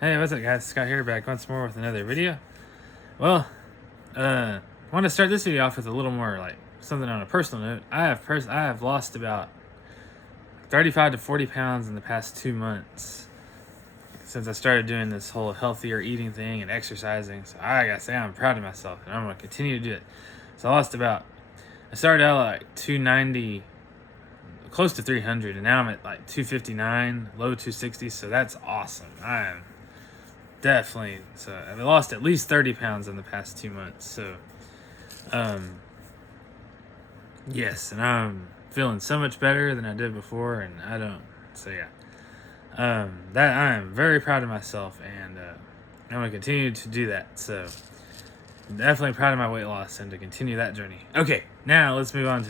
Hey, what's up, guys? Scott here, back once more with another video. Well, I want to start this video off with a little more like something on a personal note. I have lost about 35 to 40 pounds in the past 2 months since I started doing this whole healthier eating thing and exercising. So I gotta say I'm proud of myself, and I'm gonna continue to do it. So I started out at like 290, close to 300, and now I'm at like 259, low 260. So that's awesome. I am definitely. So I've lost at least 30 pounds in the past 2 months. So, yes, and I'm feeling so much better than I did before, and I don't. So yeah, that I am very proud of myself, and I'm gonna continue to do that. So definitely proud of my weight loss and to continue that journey. Okay, now let's move on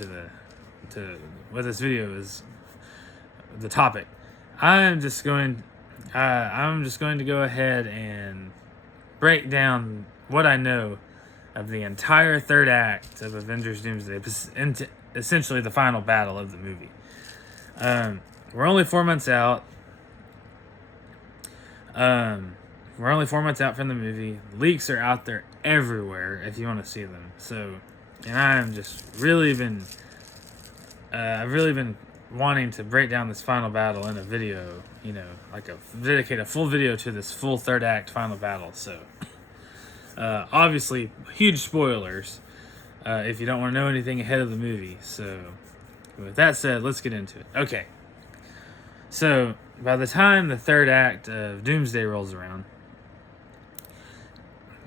to what this video is. The topic. I'm just going to go ahead and break down what I know of the entire third act of Avengers Doomsday, essentially the final battle of the movie. We're only 4 months out. We're only 4 months out from the movie. Leaks are out there everywhere if you want to see them. So, and I've really been wanting to break down this final battle in a video, dedicate a full video to this full third act final battle. So, obviously, huge spoilers if you don't want to know anything ahead of the movie. So, with that said, let's get into it. Okay. So, by the time the third act of Doomsday rolls around,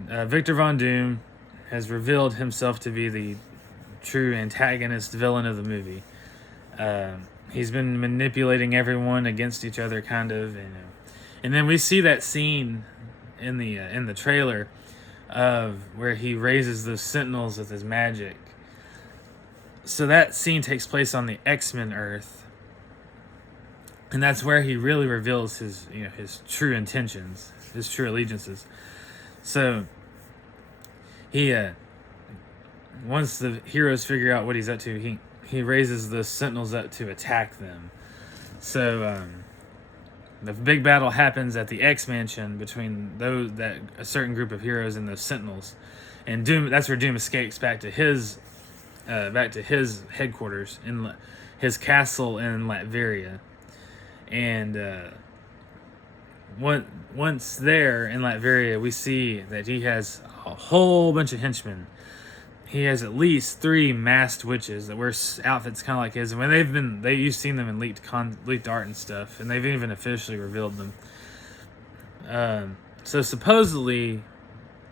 Victor Von Doom has revealed himself to be the true antagonist villain of the movie. He's been manipulating everyone against each other, kind of, and then we see that scene in the trailer of where he raises those Sentinels with his magic. So that scene takes place on the X-Men Earth, and that's where he really reveals his true intentions, his true allegiances. So he once the heroes figure out what he's up to, he raises the Sentinels up to attack them. So the big battle happens at the X Mansion between a certain group of heroes and those Sentinels, and Doom. That's where Doom escapes back to his headquarters in his castle in Latveria, and once there in Latveria, we see that he has a whole bunch of henchmen. He has at least 3 masked witches that wear outfits kind of like his. And when you've seen them in leaked art and stuff, and they've even officially revealed them. So supposedly,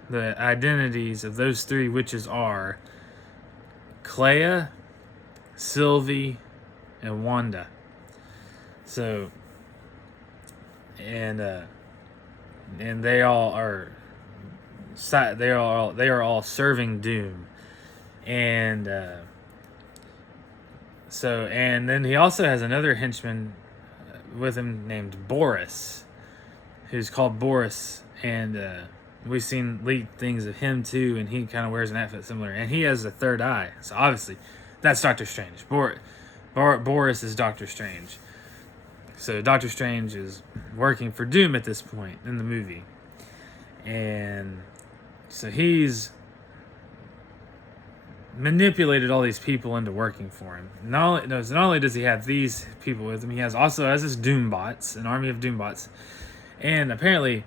the identities of those 3 witches are Clea, Sylvie, and Wanda. So, and they all are all serving Doom. And and then he also has another henchman with him named Boris, who's called Boris, and we've seen leaked things of him too, and he kind of wears an outfit similar, and he has a third eye. So obviously, that's Doctor Strange. Boris is Doctor Strange. So Doctor Strange is working for Doom at this point in the movie, and so he's manipulated all these people into working for him. Not only does he have these people with him, he also has his Doombots, an army of Doombots, and apparently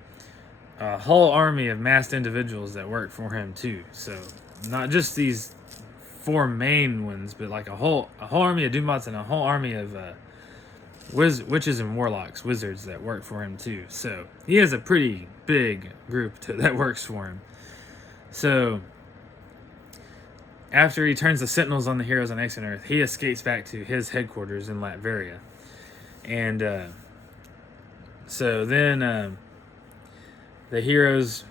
a whole army of masked individuals that work for him too. So not just these 4 main ones, but like a whole army of Doombots and a whole army of witches and warlocks, wizards that work for him too. So he has a pretty big group that works for him. So after he turns the Sentinels on the heroes on X-Men Earth, he escapes back to his headquarters in Latveria. And so then the heroes,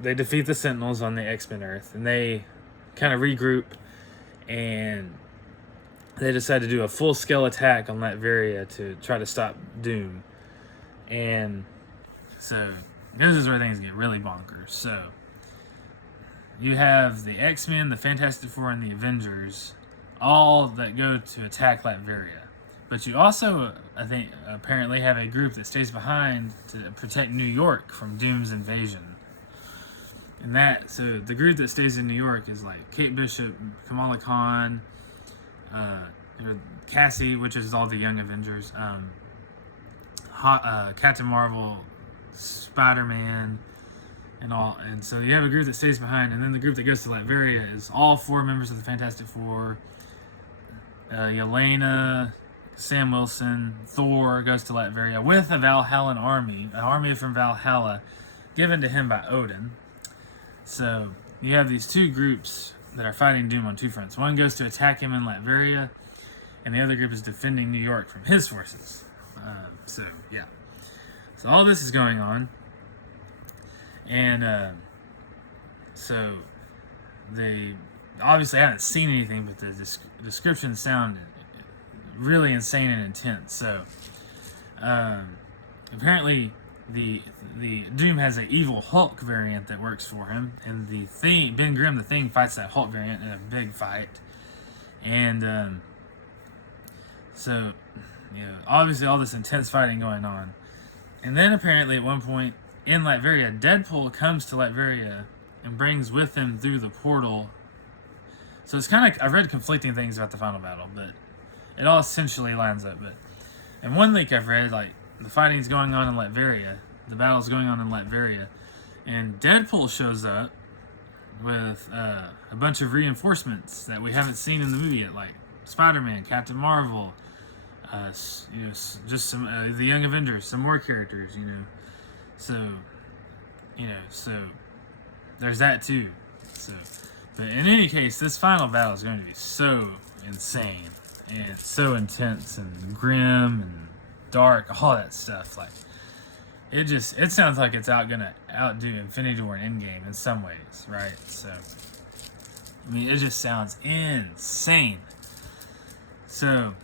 they defeat the Sentinels on the X-Men Earth, and they kind of regroup, and they decide to do a full-scale attack on Latveria to try to stop Doom. And so this is where things get really bonkers. So you have the X-Men, the Fantastic Four, and the Avengers, all that go to attack Latveria. But you also, I think, apparently have a group that stays behind to protect New York from Doom's invasion. And so the group that stays in New York is like Kate Bishop, Kamala Khan, Cassie, which is all the Young Avengers, Captain Marvel, Spider-Man, and all. And so you have a group that stays behind, and then the group that goes to Latveria is all 4 members of the Fantastic Four. Yelena, Sam Wilson, Thor goes to Latveria with a Valhallan army, an army from Valhalla, given to him by Odin. So you have these 2 groups that are fighting Doom on 2 fronts. One goes to attack him in Latveria, and the other group is defending New York from his forces. So all this is going on, and so they obviously haven't seen anything, but the descriptions sound really insane and intense. So apparently the Doom has an evil Hulk variant that works for him, and the Thing, Ben Grimm, the Thing, fights that Hulk variant in a big fight, and so obviously all this intense fighting going on, and then apparently at one point in Latveria, Deadpool comes to Latveria and brings with him through the portal. So it's kind of, I've read conflicting things about the final battle, but it all essentially lines up. But in one leak I've read, the fighting's going on in Latveria, the battle's going on in Latveria, and Deadpool shows up with a bunch of reinforcements that we haven't seen in the movie yet, like Spider-Man, Captain Marvel, just some the Young Avengers, some more characters, So there's that too. But in any case, this final battle is going to be so insane and so intense and grim and dark, all that stuff. It sounds like it's gonna outdo Infinity War and Endgame in some ways, right? So it just sounds insane. So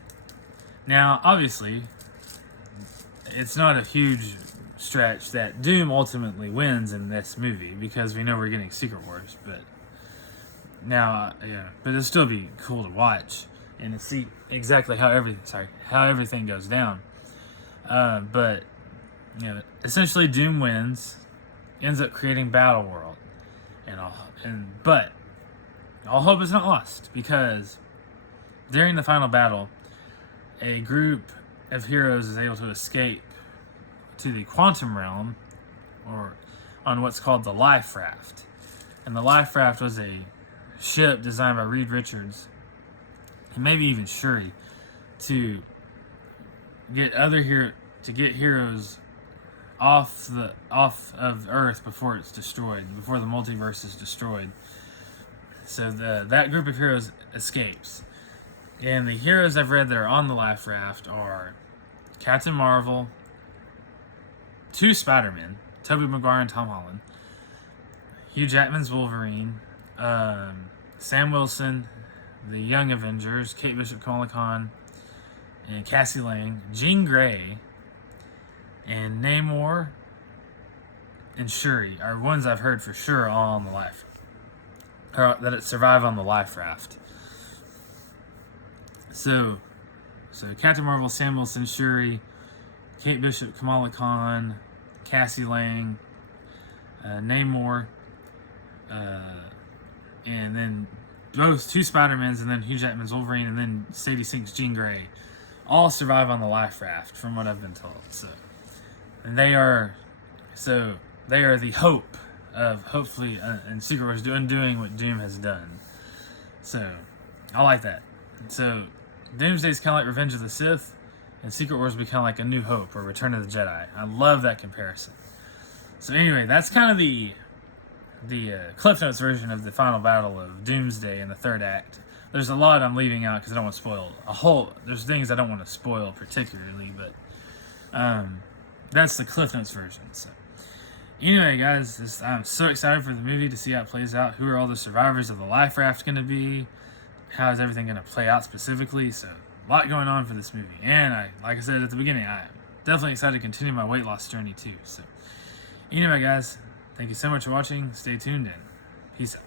now, obviously, it's not a huge stretch that Doom ultimately wins in this movie, because we know we're getting Secret Wars, but it'll still be cool to watch and to see exactly how everything goes down. But essentially Doom wins, ends up creating Battle World, but all hope is not lost, because during the final battle, a group of heroes is able to escape to the quantum realm, or on what's called the Life Raft. And the Life Raft was a ship designed by Reed Richards, and maybe even Shuri, to get heroes off of Earth before it's destroyed, before the multiverse is destroyed. So that group of heroes escapes. And the heroes I've read that are on the Life Raft are Captain Marvel, 2 Spider-Men, Tobey Maguire and Tom Holland, Hugh Jackman's Wolverine, Sam Wilson, the Young Avengers, Kate Bishop, Kamala Khan, and Cassie Lang, Jean Grey, and Namor, and Shuri are ones I've heard for sure all on the Life, or that survive on the Life Raft. So Captain Marvel, Sam Wilson, Shuri, Kate Bishop, Kamala Khan, Cassie Lang, Namor, and then both 2 Spider-Mans, and then Hugh Jackman's Wolverine, and then Sadie Sink's Jean Grey, all survive on the Life Raft, from what I've been told. And they are the hope of hopefully in Secret Wars doing what Doom has done. So I like that. So Doomsday's kind of like Revenge of the Sith, and Secret Wars will be kind of like A New Hope or Return of the Jedi. I love that comparison. So anyway, that's kind of the Cliff Notes version of the final battle of Doomsday in the 3rd act. There's a lot I'm leaving out because I don't want to spoil there's things I don't want to spoil particularly, but that's the Cliff Notes version. So anyway, guys, I'm so excited for the movie to see how it plays out. Who are all the survivors of the Life Raft going to be? How is everything going to play out specifically? So a lot going on for this movie. And like I said at the beginning, I'm definitely excited to continue my weight loss journey too. So anyway, guys, thank you so much for watching. Stay tuned and peace out.